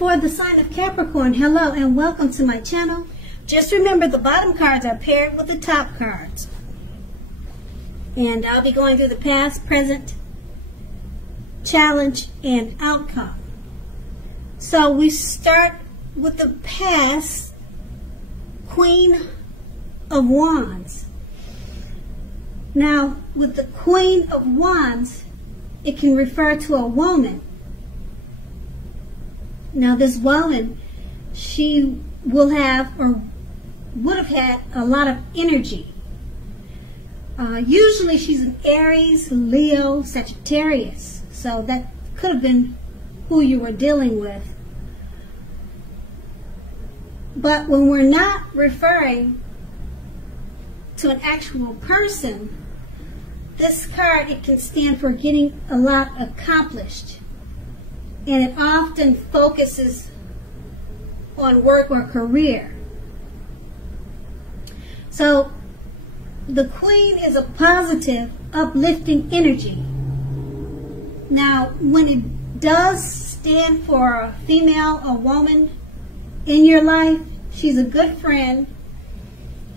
For the sign of Capricorn, hello and welcome to my channel. Just remember the bottom cards are paired with the top cards. And I'll be going through the past, present, challenge, and outcome. So we start with the past, Queen of Wands. Now, with the Queen of Wands, it can refer to a woman. Now, this woman, she will have or would have had a lot of energy. Usually she's an Aries, Leo, Sagittarius. So that could have been who you were dealing with. But when we're not referring to an actual person, this card, it can stand for getting a lot accomplished. And it often focuses on work or career. So the Queen is a positive, uplifting energy. Now, when it does stand for a female, a woman in your life, she's a good friend.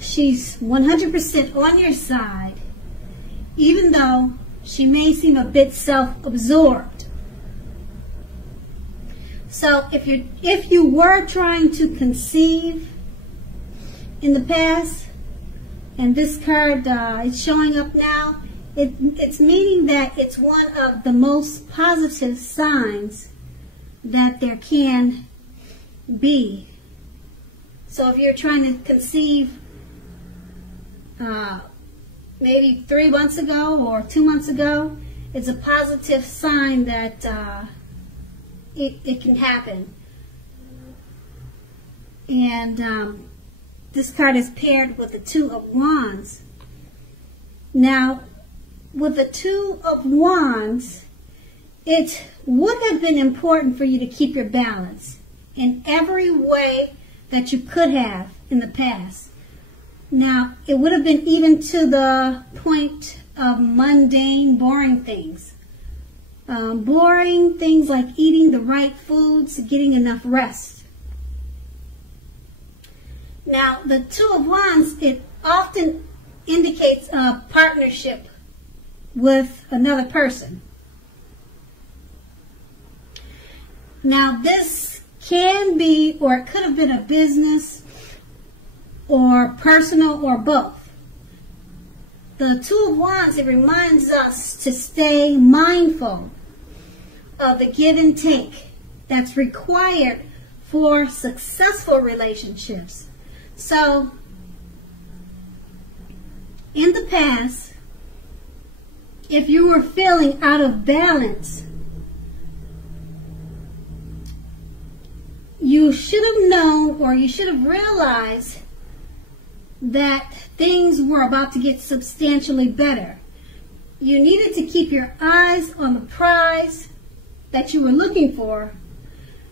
She's 100% on your side, even though she may seem a bit self-absorbed. So if you were trying to conceive in the past, and this card is showing up now, it's meaning that it's one of the most positive signs that there can be. So if you're trying to conceive maybe 3 months ago or 2 months ago, it's a positive sign that it can happen. And this card is paired with the Two of Wands. Now, with the Two of Wands, it would have been important for you to keep your balance in every way that you could have in the past. Now, it would have been even to the point of mundane, boring things. Boring things like eating the right foods, getting enough rest. Now, the Two of Wands, it often indicates a partnership with another person. Now, this can be, or it could have been a business, or personal, or both. The Two of Wands, it reminds us to stay mindful of the give and take that's required for successful relationships. So, in the past, if you were feeling out of balance, you should have known, or you should have realized that things were about to get substantially better. You needed to keep your eyes on the prize that you were looking for,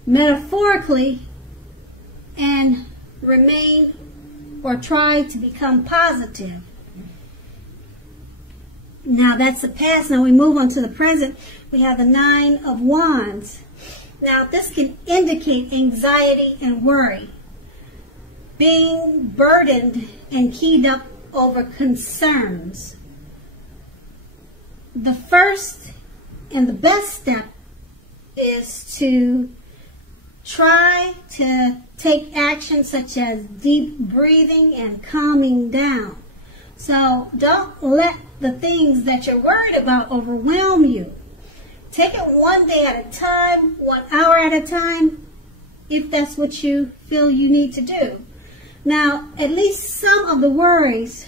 metaphorically, and remain or try to become positive. Now, that's the past. Now we move on to the present. We have the Nine of Wands. Now, this can indicate anxiety and worry, being burdened and keyed up over concerns. The first and the best step is to try to take action such as deep breathing and calming down. So don't let the things that you're worried about overwhelm you. Take it one day at a time, 1 hour at a time, if that's what you feel you need to do. Now, at least some of the worries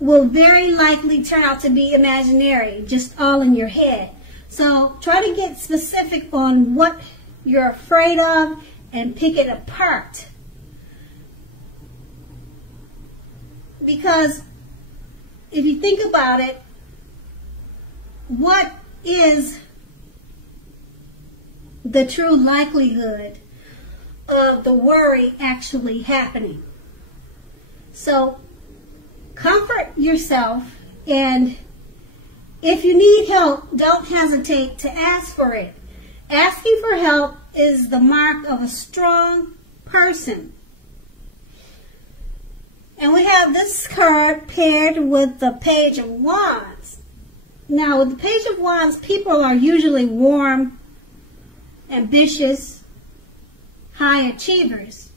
will very likely turn out to be imaginary, just all in your head. So try to get specific on what you're afraid of and pick it apart. Because if you think about it, what is the true likelihood of the worry actually happening? So comfort yourself and If you need help, don't hesitate to ask for it. Asking for help is the mark of a strong person. And we have this card paired with the Page of Wands. Now, with the Page of Wands, people are usually warm, ambitious, high achievers.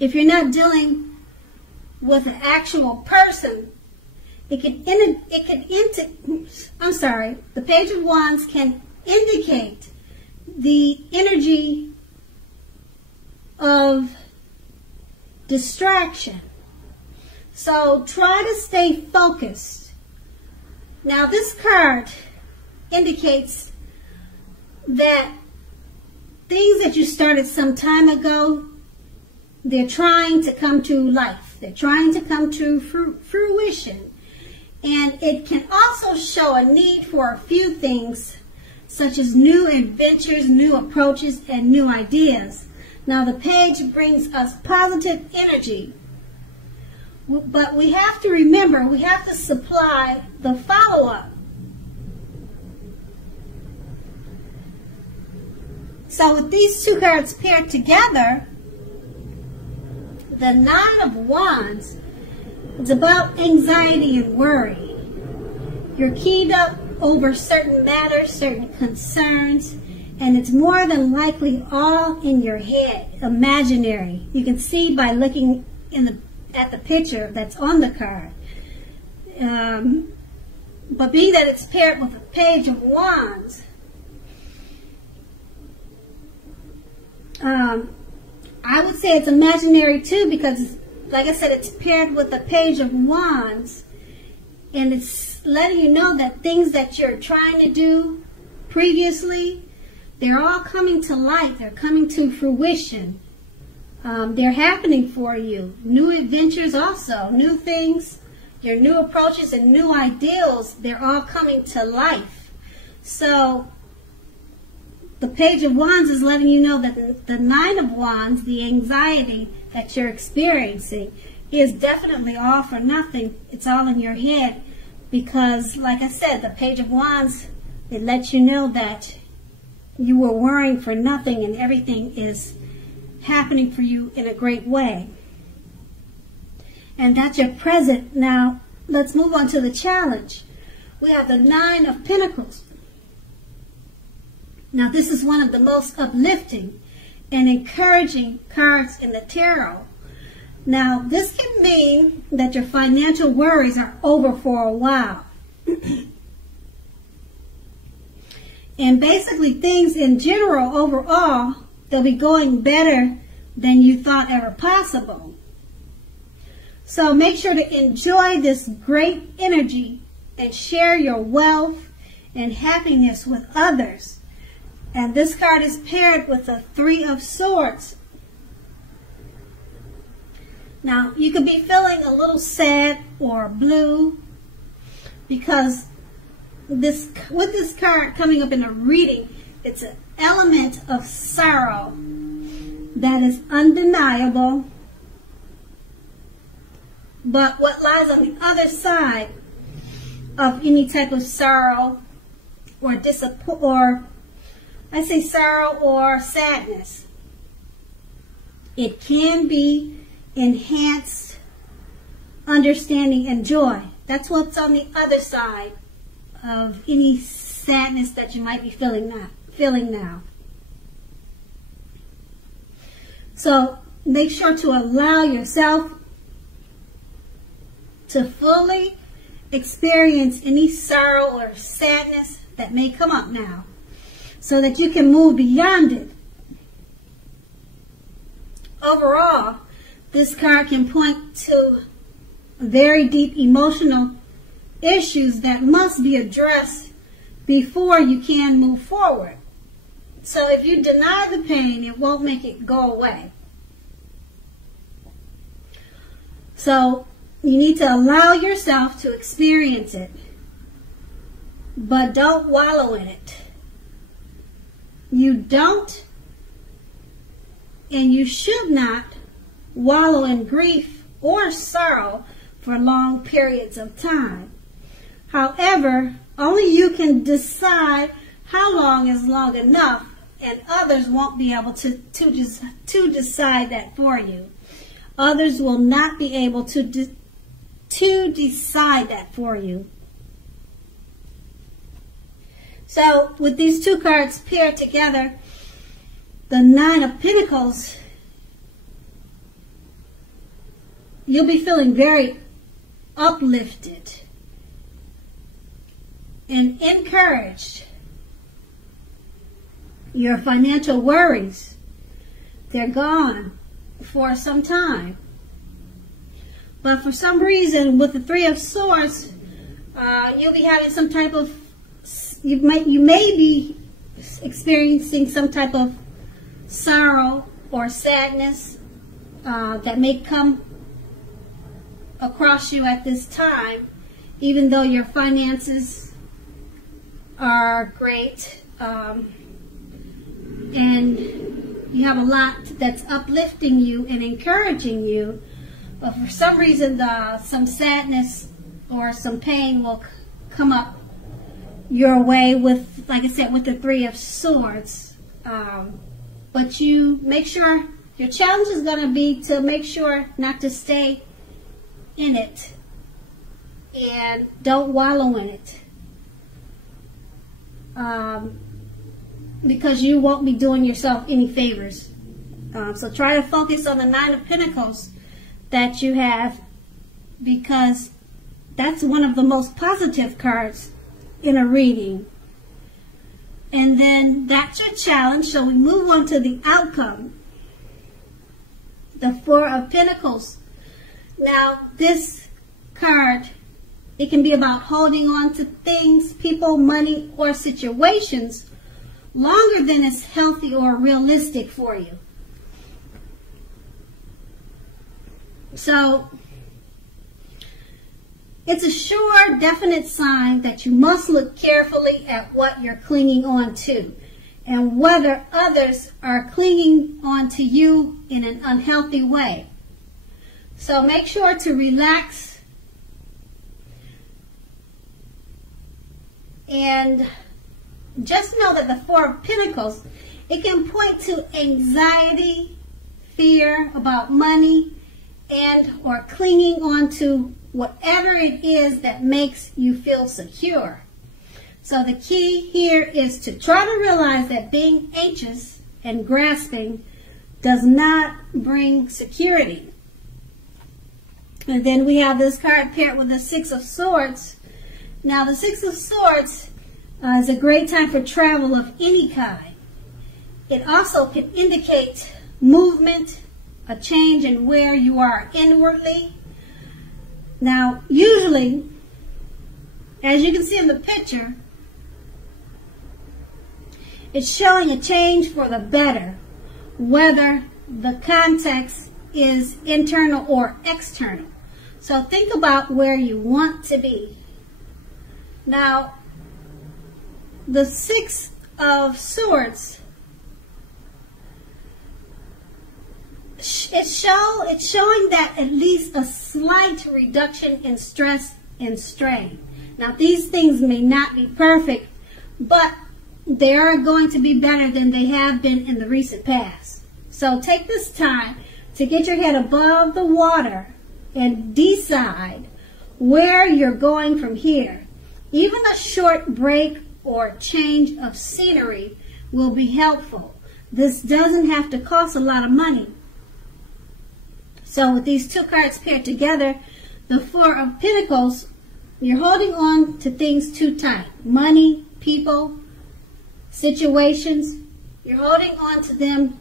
If you're not dealing with an actual person, the Page of Wands can indicate the energy of distraction. So try to stay focused. Now this card indicates that things that you started some time ago, they're trying to come to life. They're trying to come to fruition. And it can also show a need for a few things, such as new adventures, new approaches, and new ideas. Now the page brings us positive energy. But we have to remember, we have to supply the follow-up. So with these two cards paired together, the Nine of Wands, it's about anxiety and worry. You're keyed up over certain matters, certain concerns, and it's more than likely all in your head, imaginary. You can see by looking at the picture that's on the card. But being that it's paired with the Page of Wands, I would say it's imaginary too, because like I said, it's paired with the Page of Wands, and it's letting you know that things that you're trying to do previously, they're all coming to light. They're coming to fruition. They're happening for you. New adventures also, new things, your new approaches and new ideals, they're all coming to life. So the Page of Wands is letting you know that the Nine of Wands, the anxiety that you're experiencing, is definitely all for nothing. It's all in your head because, like I said, the Page of Wands, it lets you know that you were worrying for nothing and everything is happening for you in a great way. And that's your present. Now, let's move on to the challenge. We have the Nine of Pentacles. Now, this is one of the most uplifting and encouraging cards in the tarot. Now, this can mean that your financial worries are over for a while. And basically, things in general, overall, they'll be going better than you thought ever possible. So make sure to enjoy this great energy and share your wealth and happiness with others. And this card is paired with the Three of Swords. Now, you could be feeling a little sad or blue because with this card coming up in a reading, it's an element of sorrow that is undeniable. But what lies on the other side of any type of sorrow or I say sorrow or sadness, it can be enhanced understanding and joy. That's what's on the other side of any sadness that you might be feeling now. So make sure to allow yourself to fully experience any sorrow or sadness that may come up now, so that you can move beyond it. Overall, this card can point to very deep emotional issues that must be addressed before you can move forward. So if you deny the pain, it won't make it go away. So you need to allow yourself to experience it, but don't wallow in it. You don't and you should not wallow in grief or sorrow for long periods of time. However, only you can decide how long is long enough, and others won't be able to decide that for you. Others will not be able to decide that for you. So with these two cards paired together, the Nine of Pentacles, you'll be feeling very uplifted and encouraged. Your financial worries, they're gone for some time. But for some reason, with the Three of Swords, you'll be having some type of, you may be experiencing some type of sorrow or sadness that may come across you at this time, even though your finances are great, and you have a lot that's uplifting you and encouraging you. But for some reason, some sadness or some pain will come up your way with, like I said, with the Three of Swords. But you make sure, your challenge is going to be to make sure not to stay in it and don't wallow in it. Because you won't be doing yourself any favors. So try to focus on the Nine of Pentacles that you have, because that's one of the most positive cards in a reading. And then that's your challenge. So we move on to the outcome. The Four of Pentacles. Now this card, it can be about holding on to things, people, money, or situations longer than is healthy or realistic for you. So it's a sure, definite sign that you must look carefully at what you're clinging on to and whether others are clinging on to you in an unhealthy way. So make sure to relax and just know that the Four of Pentacles, it can point to anxiety, fear about money, and or clinging on to whatever it is that makes you feel secure. So the key here is to try to realize that being anxious and grasping does not bring security. And then we have this card paired with the Six of Swords. Now the Six of Swords is a great time for travel of any kind. It also can indicate movement, a change in where you are inwardly. Now, usually, as you can see in the picture, it's showing a change for the better, whether the context is internal or external. So think about where you want to be. Now, the Six of Swords, it's showing that at least a slight reduction in stress and strain. Now, these things may not be perfect, but they are going to be better than they have been in the recent past. So take this time to get your head above the water and decide where you're going from here. Even a short break or change of scenery will be helpful. This doesn't have to cost a lot of money. So with these two cards paired together, the Four of Pentacles, you're holding on to things too tight. Money, people, situations, you're holding on to them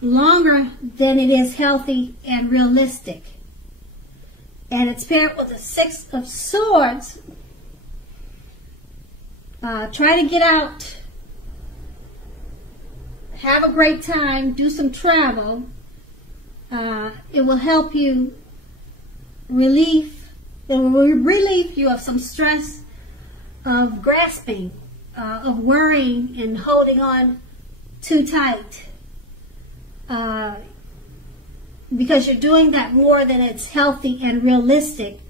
longer than it is healthy and realistic. And it's paired with the Six of Swords. Try to get out, have a great time, do some travel. It will help you relieve you of some stress of grasping, of worrying and holding on too tight. Because you're doing that more than it's healthy and realistic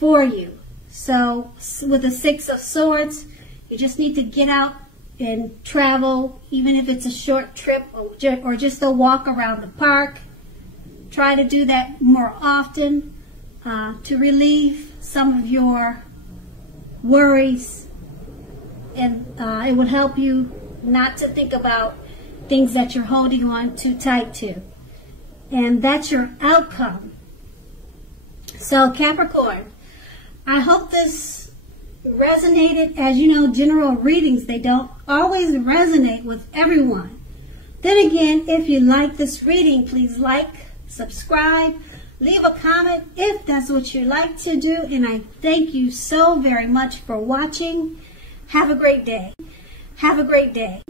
for you. So with the Six of Swords, you just need to get out and travel, even if it's a short trip or just a walk around the park. Try to do that more often to relieve some of your worries, and it will help you not to think about things that you're holding on too tight to. And that's your outcome. So Capricorn, I hope this resonated. As you know, general readings, they don't always resonate with everyone. Then again, if you like this reading, please like, subscribe, leave a comment if that's what you like to do. And I thank you so very much for watching. Have a great day. Have a great day.